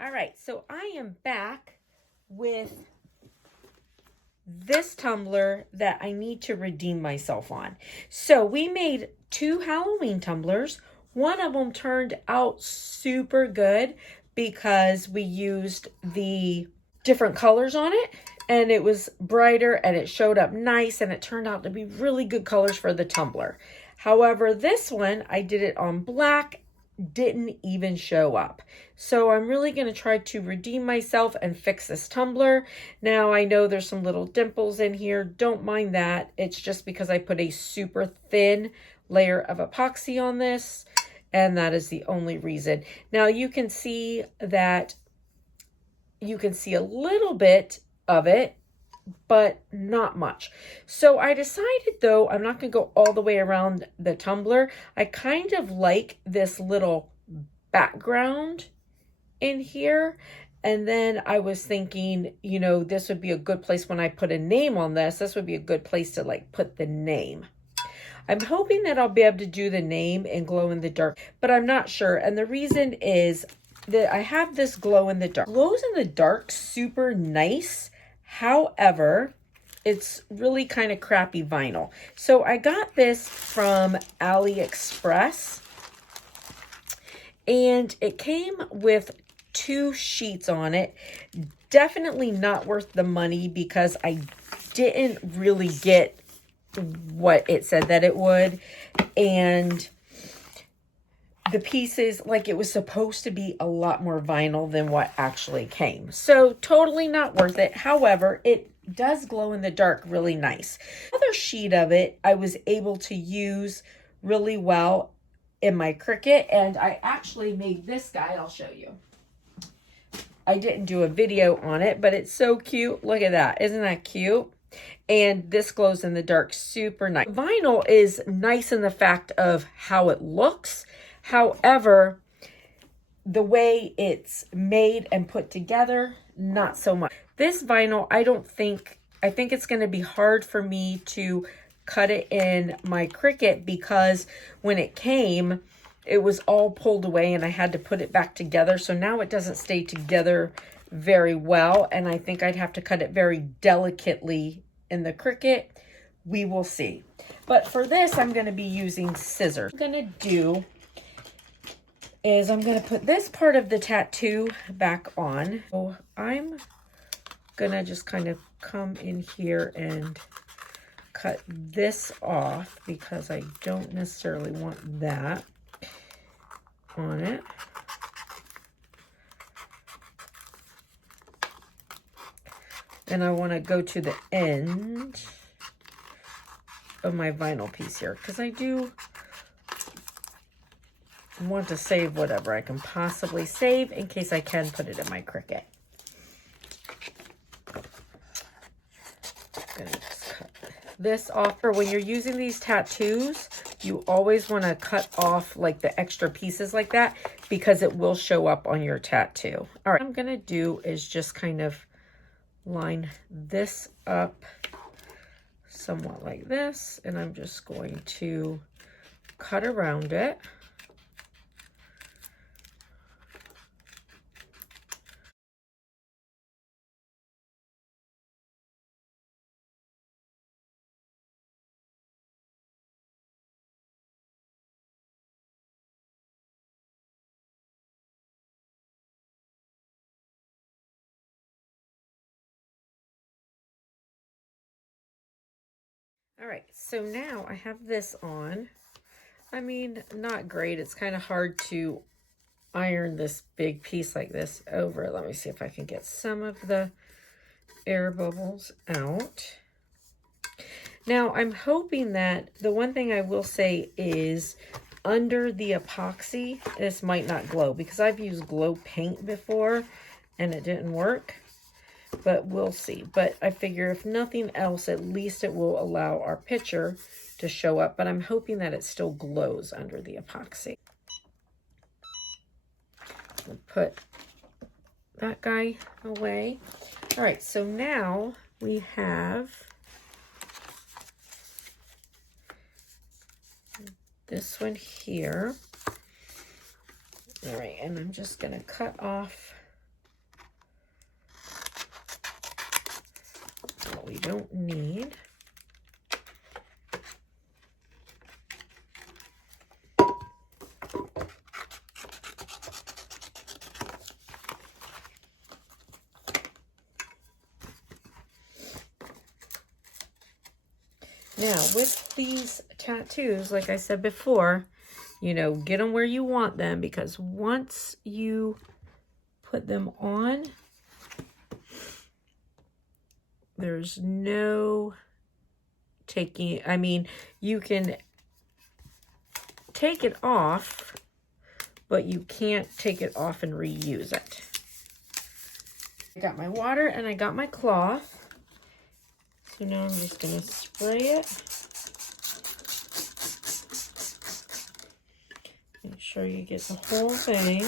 All right, so I am back with this tumbler that I need to redeem myself on. So we made 2 Halloween tumblers. One of them turned out super good because we used the different colors on it, and it was brighter and it showed up nice, and it turned out to be really good colors for the tumbler. However, this one, I did it on black, didn't even show up. So I'm really going to try to redeem myself and fix this tumbler. Now I know there's some little dimples in here. Don't mind that. It's just because I put a super thin layer of epoxy on this, and that is the only reason. Now you can see that you can see a little bit of it, but not much. So I decided, though, I'm not going to go all the way around the tumbler. I kind of like this little background in here. And then I was thinking, you know, this would be a good place when I put a name on this. This would be a good place to like put the name. I'm hoping that I'll be able to do the name in glow in the dark, but I'm not sure. And the reason is that I have this glow in the dark. Glows in the dark, super nice. However, it's really kind of crappy vinyl. So I got this from AliExpress, and it came with 2 sheets on it. Definitely not worth the money because I didn't really get what it said that it would. And the pieces, like, it was supposed to be a lot more vinyl than what actually came. So totally not worth it. However, it does glow in the dark really nice. The other sheet of it I was able to use really well in my Cricut, and I actually made this guy. I'll show you. I didn't do a video on it, but it's so cute. Look at that. Isn't that cute? And this glows in the dark super nice. Vinyl is nice in the fact of how it looks. However, the way it's made and put together, not so much. This vinyl, I think it's going to be hard for me to cut it in my Cricut because when it came, it was all pulled away and I had to put it back together. So now it doesn't stay together very well. And I think I'd have to cut it very delicately in the Cricut. We will see. But for this, I'm going to be using scissors. What I'm going to do is I'm going to put this part of the tattoo back on. So I'm going to just kind of come in here and cut this off because I don't necessarily want that on it. And I want to go to the end of my vinyl piece here because I do want to save whatever I can possibly save in case I can put it in my Cricut. I'm gonna just cut this off. Or when you're using these tattoos, you always want to cut off like the extra pieces like that because it will show up on your tattoo. All right, what I'm gonna do is just kind of line this up somewhat like this, and I'm just going to cut around it. All right, so now I have this on. I mean, not great. It's kind of hard to iron this big piece like this over. Let me see if I can get some of the air bubbles out. Now, I'm hoping that the one thing I will say is under the epoxy, this might not glow because I've used glow paint before and it didn't work. But we'll see. But I figure if nothing else, at least it will allow our picture to show up. But I'm hoping that it still glows under the epoxy. We'll put that guy away. All right, so now we have this one here. All right, and I'm just going to cut off we don't need. Now, with these tattoos, like I said before, you know, get them where you want them, because once you put them on, there's no taking, I mean, you can take it off, but you can't take it off and reuse it. I got my water and I got my cloth. So now I'm just going to spray it. Make sure you get the whole thing.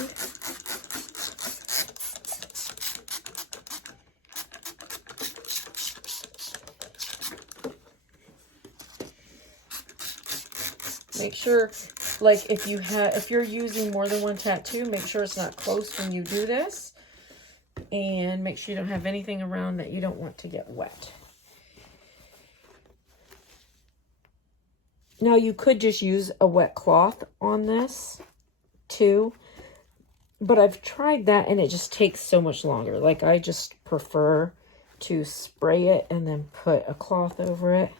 Make sure, like, if you're using more than one tattoo, make sure it's not close when you do this. And make sure you don't have anything around that you don't want to get wet. Now, you could just use a wet cloth on this too, but I've tried that and it just takes so much longer. Like, I just prefer to spray it and then put a cloth over it.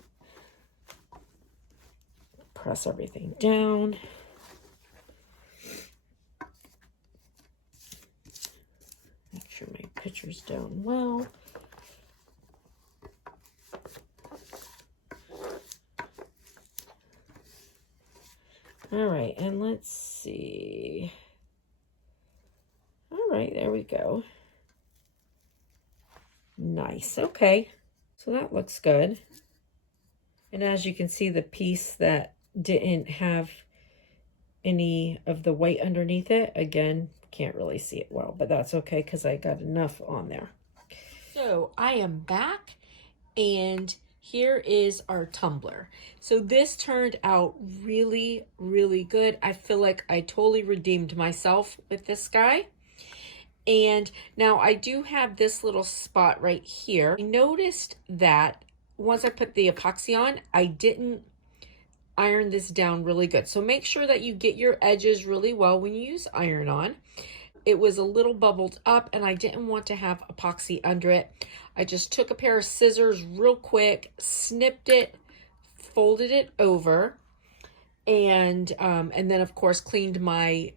Press everything down. Make sure my picture's down well. All right, and let's see. All right, there we go. Nice, okay. So that looks good. And as you can see, the piece that didn't have any of the white underneath it, again, can't really see it well, but that's okay because I got enough on there. So I am back, and here is our tumbler. So this turned out really, really good. I feel like I totally redeemed myself with this guy. And now I do have this little spot right here. I noticed that once I put the epoxy on, I didn't iron this down really good. So make sure that you get your edges really well when you use iron-on. It was a little bubbled up and I didn't want to have epoxy under it. I just took a pair of scissors real quick, snipped it, folded it over, and then of course cleaned my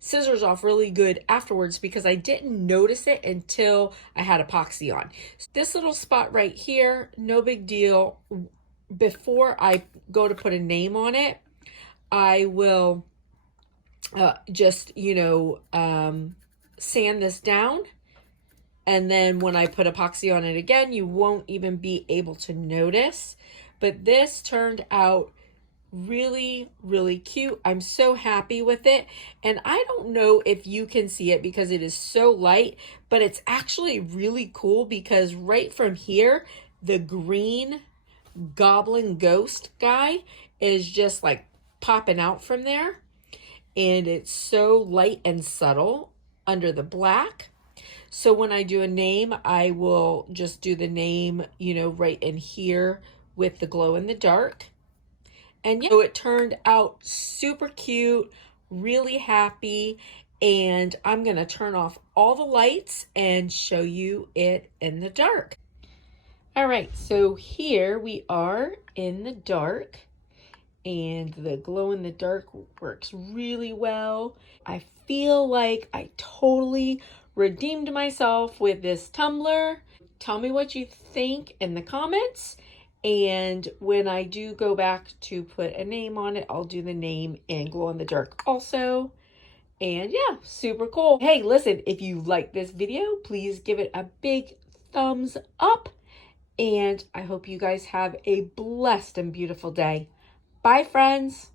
scissors off really good afterwards because I didn't notice it until I had epoxy on. This little spot right here, no big deal. Before I go to put a name on it, I will just, you know, sand this down. And then when I put epoxy on it again, you won't even be able to notice. But this turned out really, really cute. I'm so happy with it. And I don't know if you can see it because it is so light, but it's actually really cool because right from here, the green goblin ghost guy is just like popping out from there. And it's so light and subtle under the black. So when I do a name, I will just do the name, you know, right in here with the glow in the dark. And yeah, so it turned out super cute, really happy. And I'm going to turn off all the lights and show you it in the dark. All right, so here we are in the dark. And the glow in the dark works really well. I feel like I totally redeemed myself with this tumbler. Tell me what you think in the comments. And when I do go back to put a name on it, I'll do the name in glow in the dark also. And yeah, super cool. Hey, listen, if you like this video, please give it a big thumbs up. And I hope you guys have a blessed and beautiful day. Bye, friends.